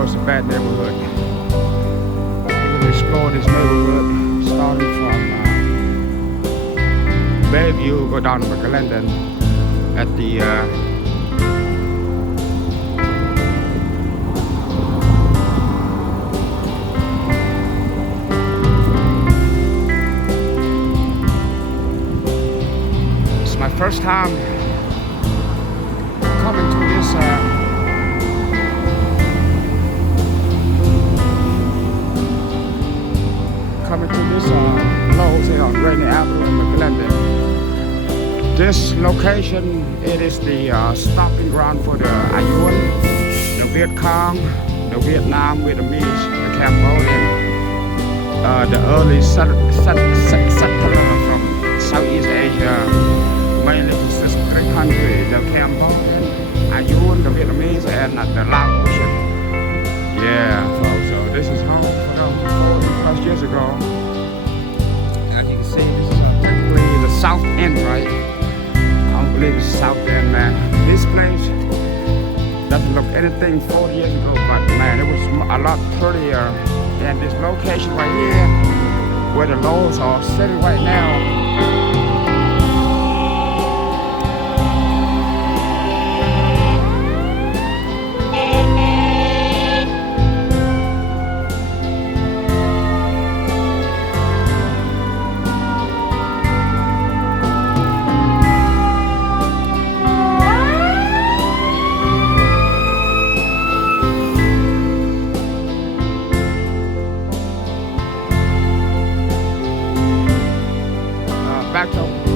know it's a bad neighborhood. We're gonna explore this neighborhood, starting from Bayview, go down to McGlendon at the it's my first time coming to this Laos here on Rainy Avenue in McGlendon. This location, it is the stopping ground for the Ayun, the Vietcong, the Vietnam, Vietnamese, the Cambodian, the early settler from Southeast Asia, mainly consist of 3 countries, the Cambodian, Ayun, the Vietnamese, and the Laos. Yeah, folks, so this is home for them 40+ years ago. As you can see, this is technically the south end, right? I don't believe it's south end, man. This place doesn't look anything 40 years ago, but man, it was a lot prettier. And this location right here, where the Laos are sitting right now,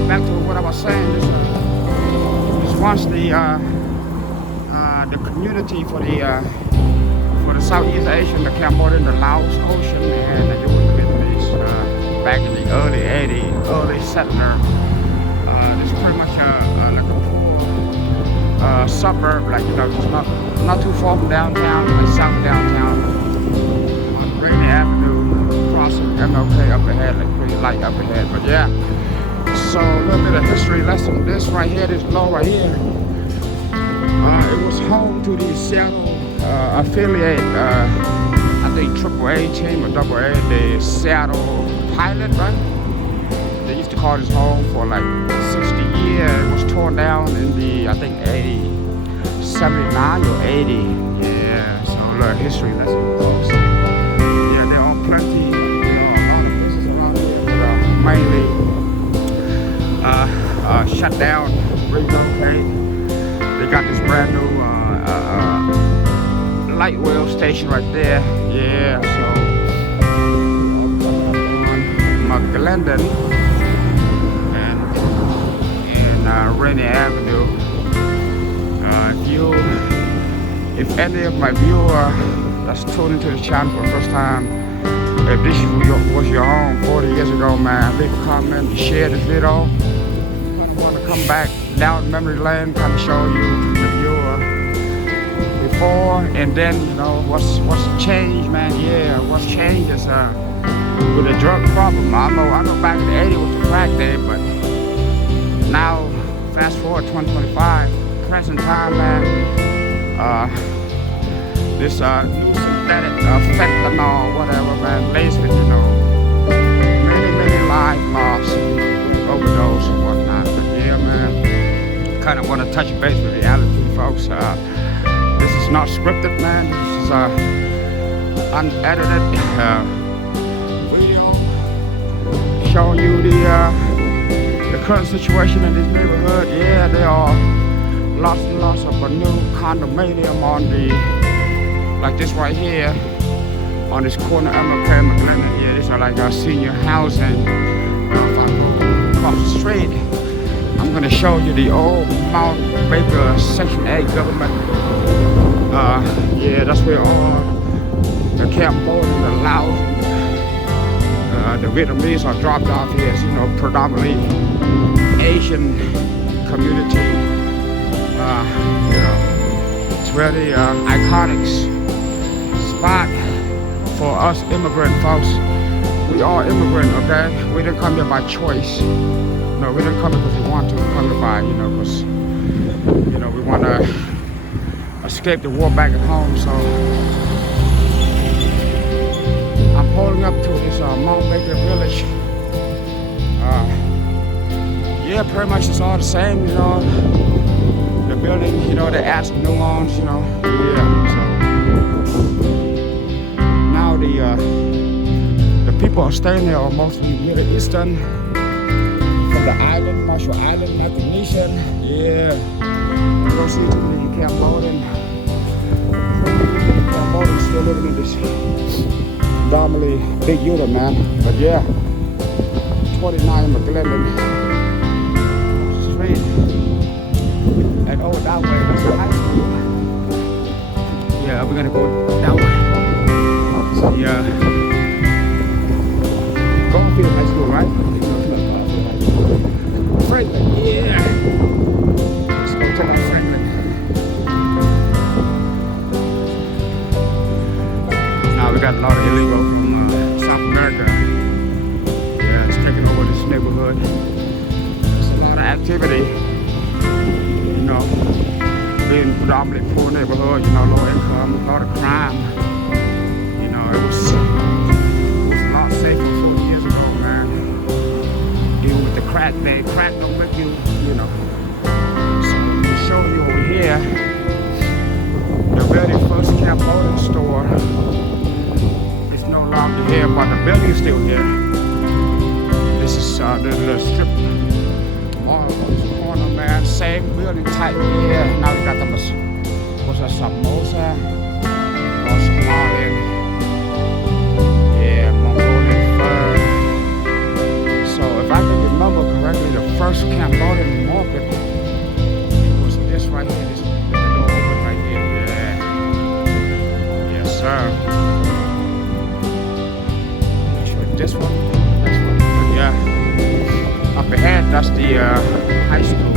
back to what I was saying. This once the community for the Southeast Asian, the Cambodian, the Laos Ocean, and the Vietnamese back in the early '80s, early settler. It's pretty much like a poor suburb, like just not too far from downtown, like south downtown, on Rainy Avenue, crossing MLK up ahead, like pretty light up ahead, but yeah. So a little bit of history lesson. This right here, this law right here, it was home to the Seattle affiliate, I think AAA team or AA, the Seattle Pilot, right? They used to call this home for like 60 years. It was torn down in the, I think 79 or 80. Yeah, so a little history lesson, folks. Yeah, there are plenty, a lot of places around here that are mainly shut down, relocate. They got this brand new light rail station right there. Yeah, so McGlendon and Rainy Avenue. If any of my viewer that's tuned into the channel for the first time, if this was your home 40 years ago, man, leave a comment, share this video. Come back down memory lane, kind of show you the viewer before and then, what's changed, man. Yeah, what's changed is with the drug problem. I know back in the 80s was the crack day, but now fast forward 2025, present time, man. This new synthetic fentanyl, whatever, man, laced with many lives lost, overdose and whatnot. Kind of want to touch base with reality, folks. This is not scripted, man. This is unedited video showing you the current situation in this neighborhood. Yeah, there are lots and lots of a new condominium on like this right here, on this corner of McGlendon. Yeah, these are like our senior housing. Across the street, I'm gonna show you the old Mount Baker Section 8 government. Yeah, that's where all the Cambodian, the Laos, the Vietnamese are dropped off here. It's, predominantly Asian community. It's really iconic spot for us immigrant folks. We are immigrant, okay? We didn't come here by choice. No, we didn't come here because we want to. We come here by, because, we want to escape the war back at home. So pulling up to this Mount Baker village. Yeah, pretty much it's all the same, you know. The building, you know, the ask no lawns, you know. Yeah. So now the people are staying there are mostly Middle Eastern, from the island, Marshall Island, Micronesian. Yeah. You don't see too many Cambodian. Cambodians still living in this predominantly big unit, man. But yeah, 29 McGlendon Street. And over that way, that's the high school. Yeah, we're gonna go that way. So yeah, Goldfield High School, right? Franklin, yeah. Let's go check out Franklin. Now we got a lot of illegal from South America. Yeah, it's taking over this neighborhood. There's a lot of activity. You know, being predominantly poor neighborhood, you know, low income, a lot of crime. You know, it was a lot safer 40 years ago, man. Even with the crack, crack don't make you, you know. So to show you over here, the very first Cambodian store is no longer here, but the building is still here. This is the strip mall. Man, same building type here. Now we got the what's that, samosa or Somalian, yeah, Mongolian fur. So if I can remember correctly, the first Cambodian market, it was this right here, this door open right here. Yeah, yes sir. Not sure this one, but yeah, up ahead that's the high school.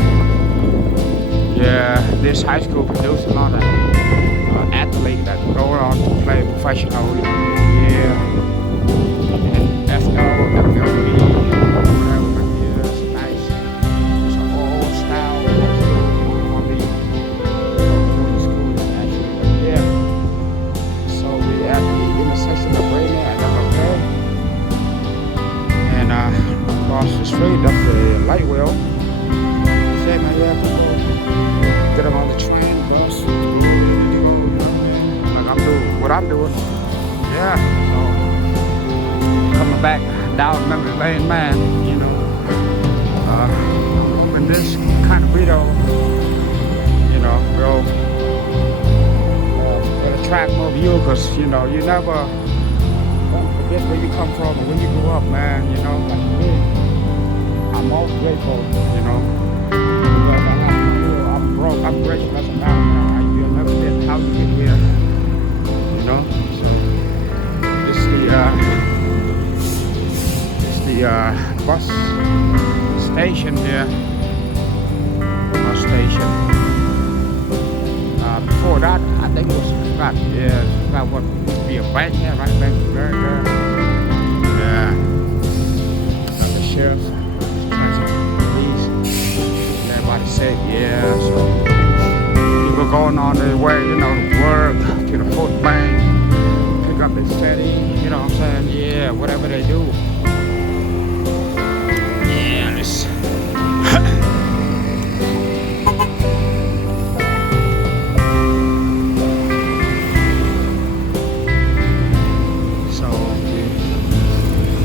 Yeah, this high school produced a lot of athletes that go on to play professional. Yeah, and FL, FLB, whatever. Yeah, it's nice. It's an old style. On the school actually. But yeah, so we at the intersection of Rainier and FLB, and across the street that's the light wheel. Say, man, yeah, people get them on the train, bus, you know, like I'm doing what I'm doing. Yeah, so coming back down memory lane, man, you know, when this kind of video, you know, will attract more views, because, you know, you never don't forget where you come from and where you grew up, man, you know, like me, I'm always grateful, you know. I'm grateful as a man. You'll never get how you get here, you know. So it's the bus station here. Bus station. Before that, I think it was about what used to be a bank here, right? Bank of America. Yeah. The sheriff. Everybody said, yeah, so people going on their way, you know, to work, to the food bank, pick up their steady, you know what I'm saying? Yeah, whatever they do. Yeah, this. So,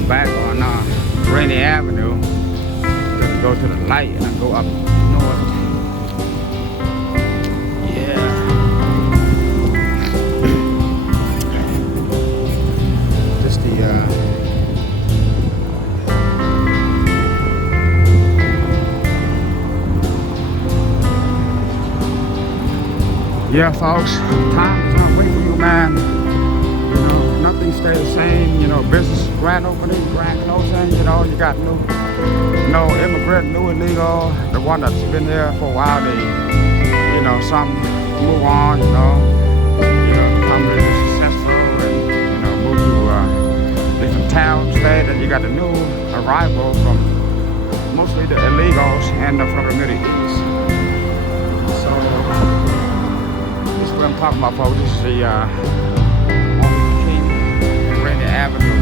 back on Rainier Avenue. Go to the light and then go up north. Yeah. Just the yeah, folks, time's not waiting for you, man. You know, nothing stays the same. You know, business grand opening, grand closing. You know, you got no immigrant, new illegal, the one that's been here for a while, they, you know, some move on, you know, become really successful and, you know, move to different towns, state, and you got the new arrival from mostly the illegals and from the Middle East. So, this is what I'm talking about, folks. This is the King and Rainier Avenue.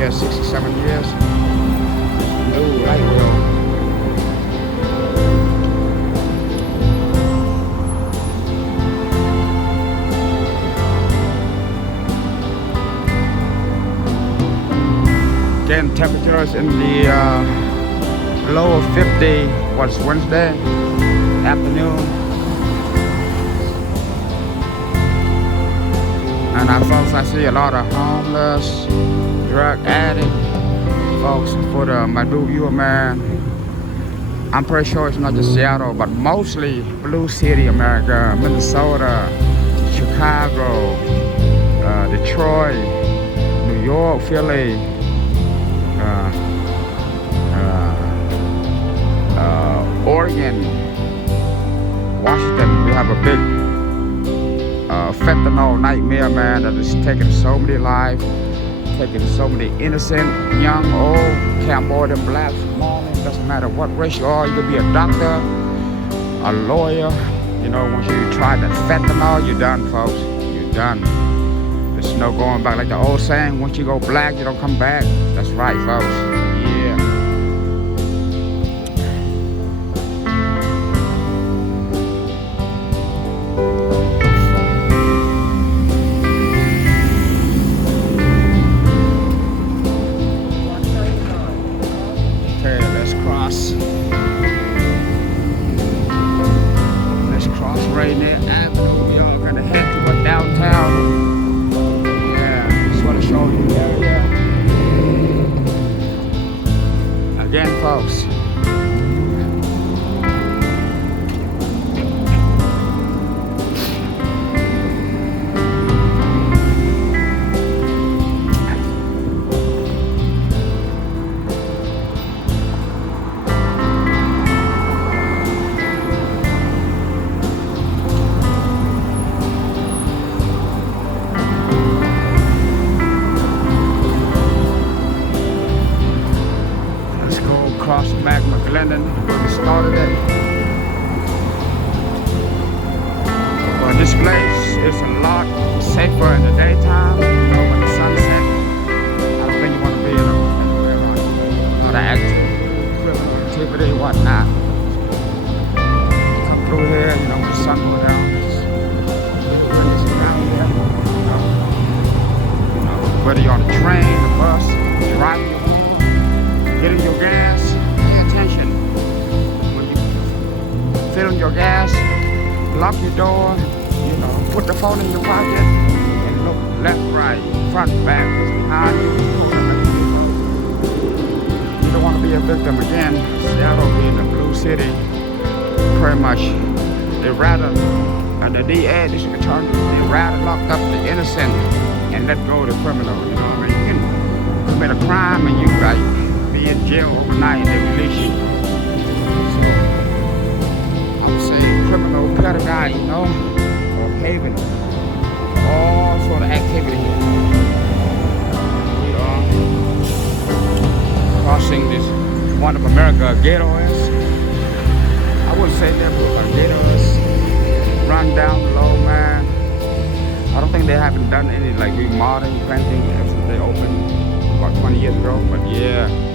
years, 67 years. New light wheel. Again, temperatures in the low of 50 was Wednesday afternoon. And folks, I see a lot of homeless, drug addict folks for the Maduro, man. I'm pretty sure it's not just Seattle, but mostly Blue City, America, Minnesota, Chicago, Detroit, New York, Philly, Oregon, Washington. We have a big fentanyl nightmare, man, that is taking so many lives, taking so many innocent, young, old, Cambodian, blacks, Mormon, doesn't matter what race you are. You could be a doctor, a lawyer. You know, once you try that fentanyl, you're done, folks. You're done. There's no going back. Like the old saying, once you go black, you don't come back. That's right, folks. Yeah. Let's cross right there. Avenue. We are gonna head to a downtown. Yeah, just wanna show you the area. Again, folks. Across McLennan, where we started it. But this place is a lot safer in the daytime. You know, when the sun sets, I don't think you want to be in a lot of criminal activity, whatnot. Come through here, you know, when the sun goes down. Whether you're on a train, a bus, driving, getting your gas, pay attention. When you fill in your gas, lock your door, you know, put the phone in your pocket, and look left, right, front, back, behind you. You don't want to be a victim again. Seattle being a blue city, pretty much, they rather, and the DA, district attorney, they rather lock up the innocent and let go the criminal, you know what I mean? You can commit a crime and you like, in jail overnight, they release you. So, I'm saying criminal paradise, you know, or haven, all sort of activity. We are crossing this one of America's ghettos. I wouldn't say they're ghettos. Run down below, man. I don't think they haven't done any like remodeling or anything since they opened about 20 years ago, but yeah.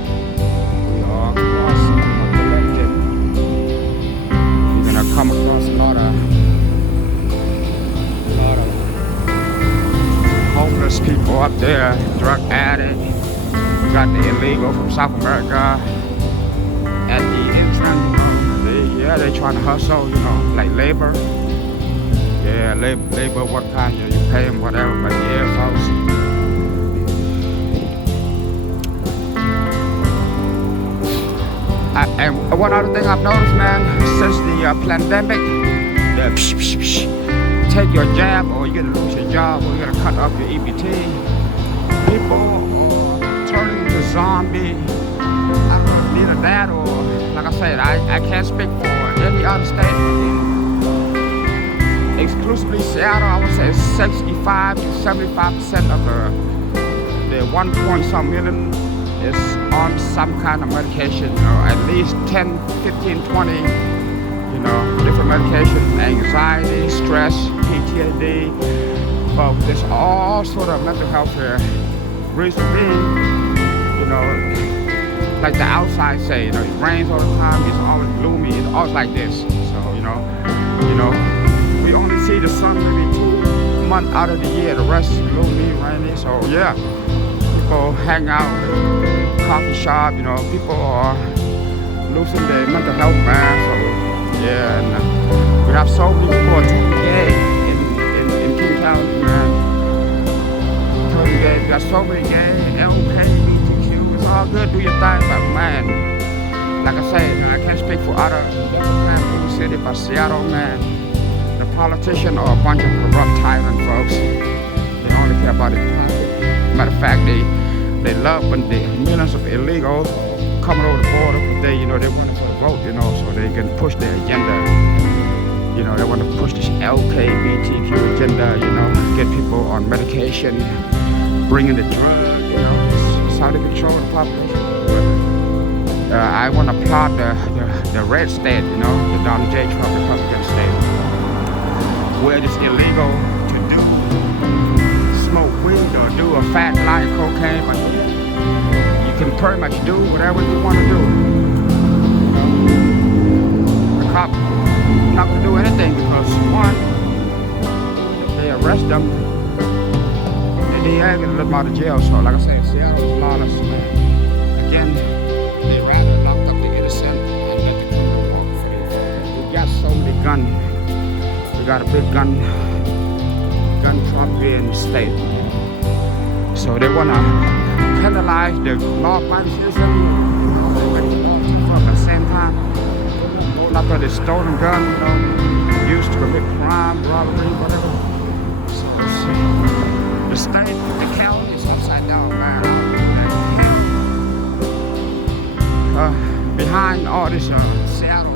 You're gonna come across a lot of homeless people up there, drug addict. We got the illegal from South America at the entrance. They're trying to hustle, you know, like labor. Yeah, labor, what kind? You pay them whatever, but yeah, folks. And one other thing I've noticed, man, since the pandemic, take your jab or you're gonna lose your job or you're gonna cut off your EBT. People turning into zombie. I don't know, either that or, like I said, I can't speak for any other state. Exclusively Seattle, I would say 65 to 75% of the 1.some million is on some kind of medication, you know, at least 10, 15, 20, you know, different medications, anxiety, stress, PTSD, but there's all sort of mental health here. Reason being, you know, like the outside say, you know, it rains all the time, it's always gloomy, it's always like this. So, you know, we only see the sun maybe 2 months out of the year, the rest is gloomy, rainy. So yeah, people hang out, coffee shop, you know, people are losing their mental health, man. So yeah, and we have so many people who are totally gay in King County, man. Totally gay. We got so many gay, LGBTQ. It's all good, do your thing, but man, like I said, I can't speak for other city, but Seattle, man, the politicians are a bunch of corrupt tyrant folks. They only care about the profit. Matter of fact, they love when the millions of illegals coming over the border, but they want to vote, you know, so they can push their agenda. You know, they want to push this LGBTQ agenda, you know, get people on medication, bringing the drug, you know, it's how they control the population. I want to applaud the red state, you know, the Donald J. Trump Republican state, where it's illegal to smoke weed or do a fat line of cocaine, but you can pretty much do whatever you want to do. The cop not going to do anything because one, they arrest them, and they ain't going to let them out of jail. So like I said, Seattle's lawless, man. Again, they rather lock up the innocent and let the criminal walk free. We got so many guns. We got a big gun problem here in the state. So they want to penalize the law-abiding citizens at the same time. Like the stolen gun, you know, used to commit crime, robbery, whatever. So the state, the county is upside down, man. Behind all this Seattle,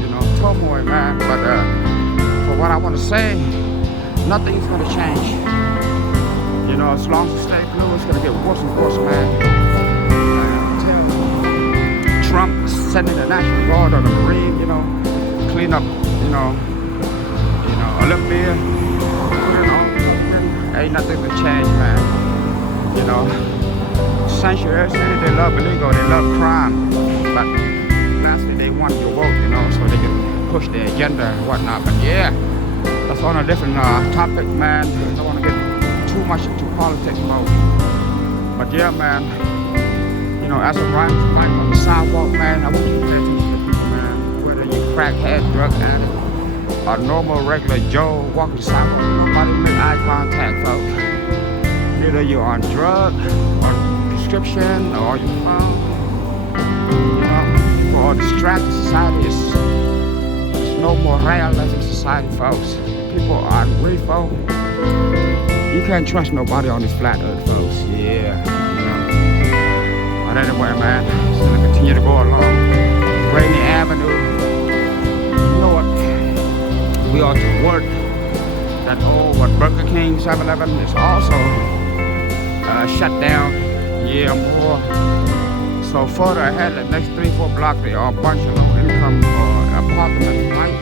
you know, turmoil, man. But for what I want to say, nothing is going to change. You know, as long as the state blue, it's going to get worse and worse, man. Trump sending the National Guard or the Marine, you know, clean up, you know, Olympia. Ain't nothing to change, man. You know, sanctuary city, they love illegal, they love crime, but lastly they want your vote, you know, so they can push their agenda and whatnot. But yeah, that's on a different topic, man. I don't want to get too much into politics mode. But yeah, man, you know, as a rider on the sidewalk, man, I want you to pay attention to people, man. Whether you crackhead, drug addict, or normal, regular Joe walking the sidewalk, nobody make eye contact, folks. Either you're on drug, or prescription, or your phone. You know, people are distracted. Society there's no morale in society, folks. People are ungrateful. You can't trust nobody on this flat earth, folks. Yeah, you know. But anyway, man, it's gonna continue to go along. Rainy Avenue. You know what? We are to work. That old Burger King 7-Eleven is also shut down. Yeah, more. So further ahead, the next 3-4 blocks, there are a bunch of low-income apartments right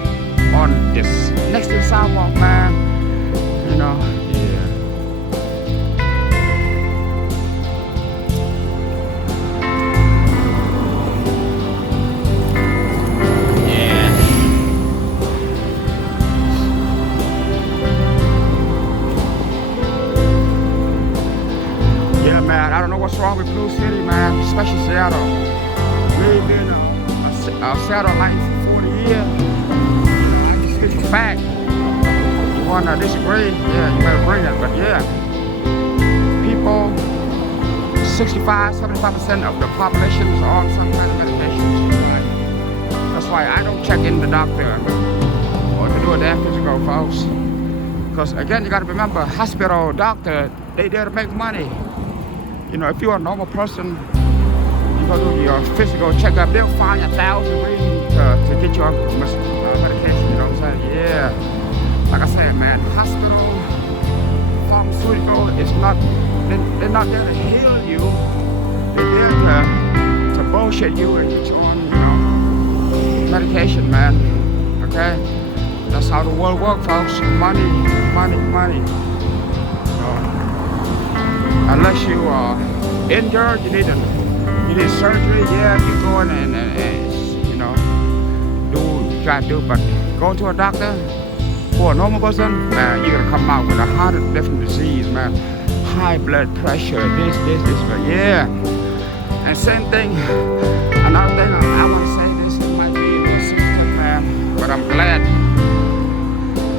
on this next to the sidewalk, man. You know, yeah. Yeah, man, I don't know what's wrong with Blue City, man, especially Seattle. We've been Seattle life for 40 years. I can speak for fact. You want to disagree? Yeah, you better bring it. But yeah, people, 65-75% of the population is on some kind of medication. Right? That's why I don't check in the doctor or to do a damn physical, folks. Because again, you got to remember, hospital, doctor, they there to make money. You know, if you're a normal person, you go do your physical checkup, they'll find 1,000 reasons to get you on medication, you know what I'm saying? Yeah. Like I said, man, hospital, pharmaceutical, it's not, they're not there to heal you. They're there to bullshit you and get you on, you know, medication, man. Okay? That's how the world works, folks. Money, money, money. Unless you are injured, you need surgery, yeah, you go in and you know, try to do, but go to a doctor for a normal person, man, you're gonna come out with 100 different disease, man. High blood pressure, this, but yeah. And same thing, another thing I wanna say this, it might be sensitive, man, but I'm glad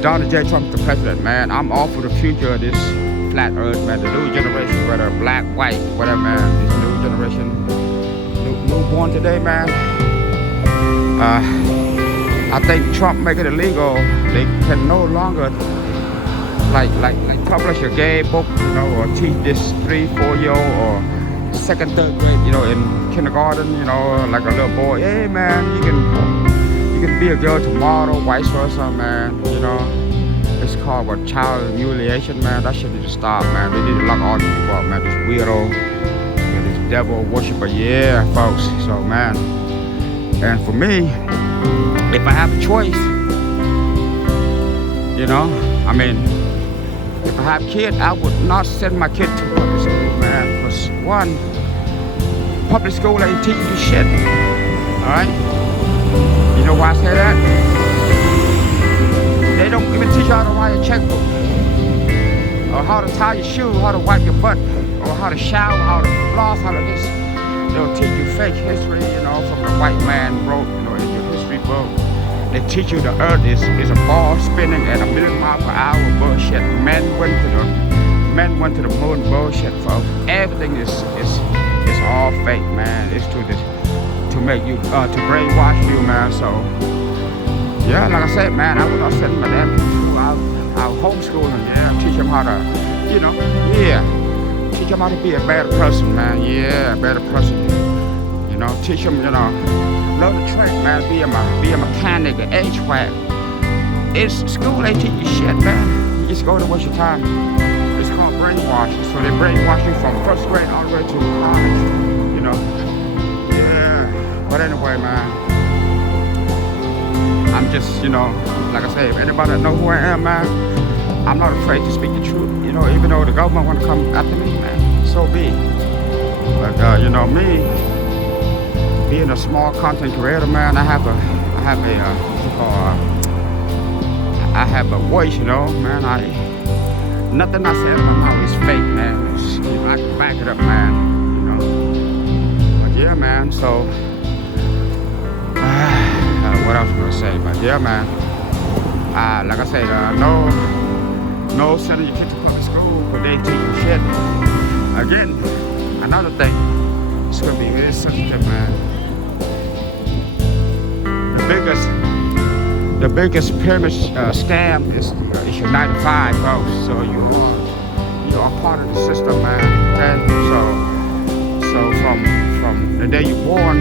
Donald J. Trump the president, man. I'm all for the future of this flat earth, man. The new generation, whether black, white, whatever, man. This new generation, newborn today, man. I think Trump make it illegal. They can no longer like publish a gay book, you know, or teach this 3-4-year-old or second, third grade, you know, in kindergarten, you know, like a little boy. Hey, man, you can be a girl tomorrow, vice versa, man. You know, it's called what, child humiliation, man. That shit need to stop, man. They need to lock all these people up, man. This weirdo, this devil worshiper, yeah, folks. So, man, and for me, if I have a choice, you know, I mean, if I have kids, I would not send my kid to public school, man. Because one, public school ain't teaching you shit, all right? You know why I say that? They don't even teach you how to write a checkbook, or how to tie your shoe, how to wipe your butt, or how to shower, how to floss, how to this. They'll teach you fake history, you know, from the white man wrote, you know, in your history book. They teach you the earth is a ball spinning at 1,000,000 miles per hour, bullshit. Men went to the moon, bullshit, folks. Everything is all fake, man. It's to make you, to brainwash you, man. So, yeah, like I said, man, I would not send my damn kids to school. I'll homeschool them, yeah, teach them how to, you know, yeah, teach them how to be a better person, man, yeah, a better person, you know, teach them, you know, learn the trick, man, be a mechanic, an HVAC. School ain't teach you shit, man. You just go to waste your time. It's called brainwashing. So they brainwash you from first grade all the way to college, you know. Yeah. But anyway, man, I'm just, you know, like I say, if anybody that know who I am, man, I'm not afraid to speak the truth. You know, even though the government want to come after me, man, so be. But you know, me being a small content creator, man, I have a voice, you know, man. Nothing I say in my mouth is fake, man. I can back it up, man, you know. But yeah, man, so what else am I gonna say? But yeah, man, like I said, no sending your kids to public school, but they teach you shit. Again, another thing, it's gonna be really sensitive, man. The biggest pyramid scam is your 9 to 5, folks. So you are part of the system, man. Okay? So from the day you're born,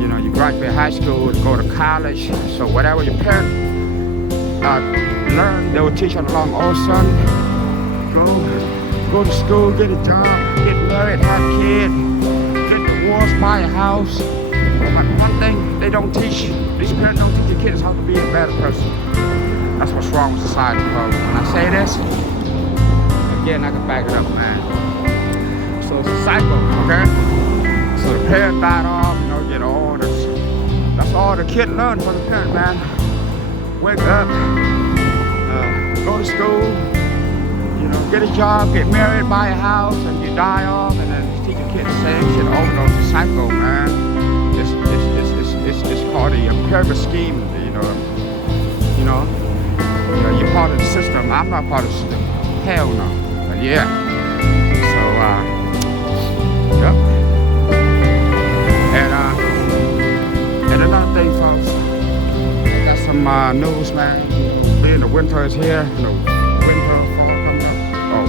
you know, you graduate high school, go to college. So whatever your parents learn, they will teach you along. Oh, son, go to school, get a job, get married, have kids, get divorced, buy a house. But one thing they don't teach, these parents don't teach their kids how to be a better person. That's what's wrong with society, folks. When I say this, again, I can back it up, man. So it's a cycle, okay? So the parent died off, you know, get all this. That's all the kid learned from the parent, man. Wake up, go to school, you know, get a job, get married, buy a house, and you die off, and then teach your kids the same shit over. It's a cycle, man. It's called a pyramid scheme, you know, you're part of the system. I'm not part of the system. Hell no. But yeah. So yep. And another thing, folks, I got some news, man. Being the winter is here, you know,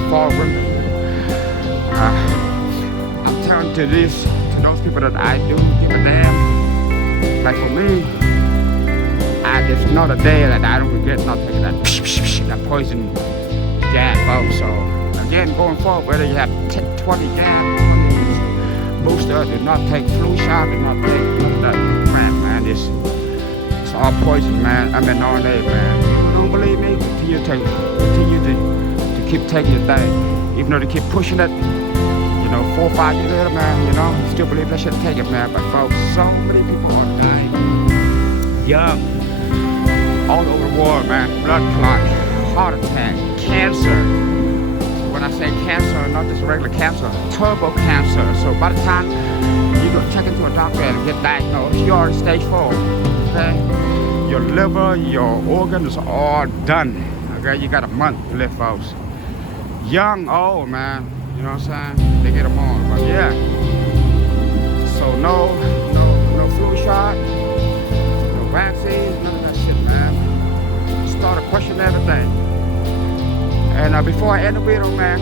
fall, winter. I'm telling to those people that I do give a damn. Like for me, there's not a day that I don't regret not taking that poison jab, folks. So again, going forward, whether you have 20 jabs, booster, do not take flu shot, do not take none of that crap, man. It's all poison, man. I'm in RNA, man. If you don't believe me, continue to keep taking your thing, even though they keep pushing it. You know, 4 or 5 years later, man, you know, still believe they should take it, man. But folks, so many people are dying young all over the world, man. Blood clot, heart attack, cancer. When I say cancer, not just regular cancer, turbo cancer. So by the time you go check into a doctor and get diagnosed, you're already stage 4. Okay, your liver, your organs are all done. Okay, you got a month to live, folks. Young, old, man. You know what I'm saying? They get them on, but yeah. So no flu shot, no vaccine, none of that shit, man. Started questioning everything. And before I end the video, man,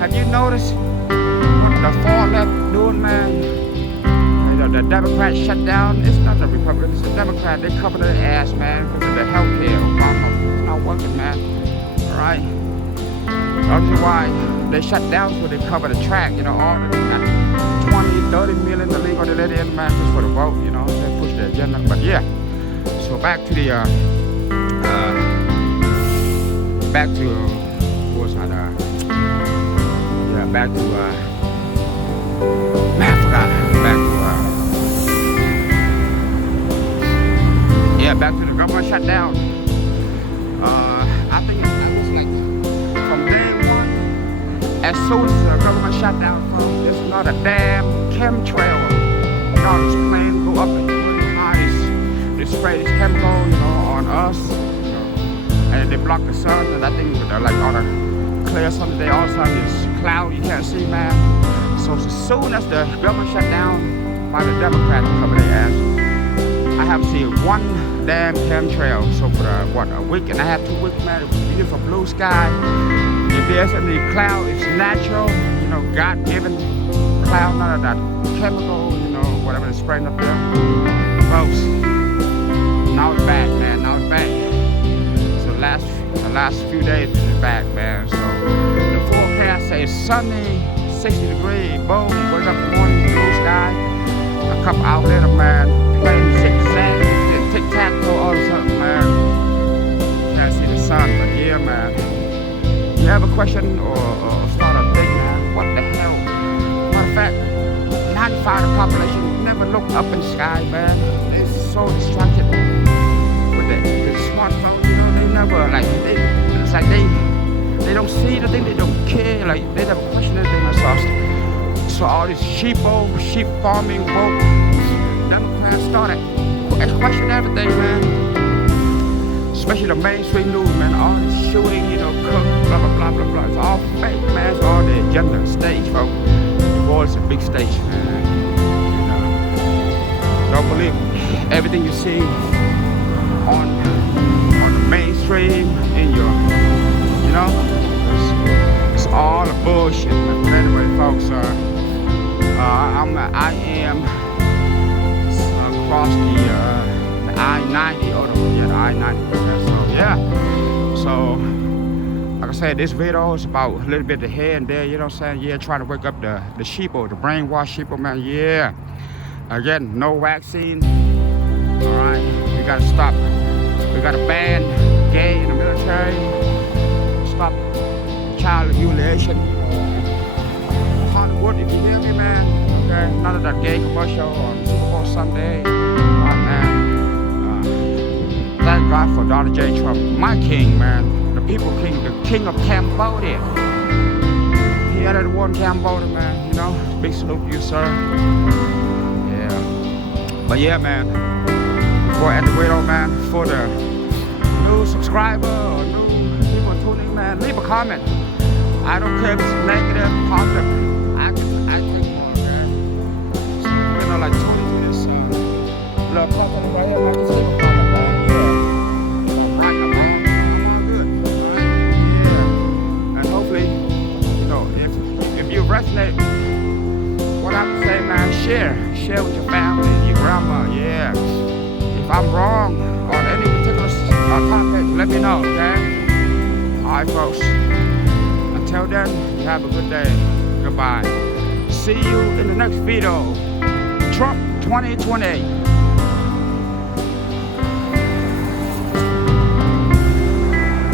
have you noticed what the far left doing, man? The Democrats shut down. It's not the Republicans, it's the Democrats. They cover their ass, man, because of the health care. It's not working, man. All right. The reason why they shut down so they cover the track, you know, all the 20, 30 million illegal to let in, man, just for the vote, you know, they push the agenda. But yeah, so back to the back to the government shutdown. I think it was like from day one, as soon as the government shut down, there's not a damn chemtrail. You know, this plane go up and highs. They spray this chemical, you know, on us, you know, and they block the sun. And I think like on a clear sunny day, all of a sudden it's cloudy, you can't see, man. So as soon as the government shut down, by the Democrats cover their ass. I haven't seen one damn chemtrail. So for a week and a half, 2 weeks, man, it was beautiful blue sky. If there's any cloud, it's natural, you know, God-given cloud, none of that chemical, you know, whatever they're spraying up there. Folks, now it's back, man, now it's back. So the last few days it's back, man. So the forecast says sunny, 60 degrees, boom, wake up in the morning, blue sky. A couple hours later, man, playing zigzag and tic-tac-toe all of a sudden, man. Can't see the sun, but yeah, man. You have a question or start a thing, man, what the hell? Matter of fact, 95% of the population never look up in the sky, man. They're so distracted with the smartphone, you know, they never, like, it's like they don't see the thing, they don't care, like, they never question anything themselves. So all this sheep farming folk, Democrats started question everything, man. Especially the mainstream news, man. All this shooting, you know, cook, blah, blah, blah, blah, blah. It's all fake, man. It's all the agenda, stage, folks. The world is a big stage, man. You know, don't believe everything you see on the mainstream in your, you know, it's all a bullshit. But anyway, folks, I am across the I-90 or the I-90. So yeah, so like I said, this video is about a little bit of here and there. You know what I'm saying? Yeah, trying to wake up the sheeple, the brainwashed sheeple, man. Yeah, again, no vaccine. All right, we gotta stop. We gotta ban gay in the military. Stop child mutilation. Hollywood, if you hear me, man. Okay, none of that gay commercial on Super Bowl Sunday. Man. Thank God for Donald J. Trump, my king, man. The people king, the king of Cambodia. He had one Cambodia, man. You know, big salute to you, sir. Yeah. But yeah, man. Before I end the video, man, for the new subscriber or new people tuning, man, leave a comment. I don't care if it's negative, positive. I can like 20 minutes, little comment right here, I can say a comment, man, yeah. I'm good, right? Yeah. And hopefully, you know, if you resonate what I have to say, man, share with your family, your grandma, yeah. If I'm wrong on any particular topic, let me know, okay? Alright, folks. Until then, you have a good day. Goodbye. See you in the next video. Trump 2020.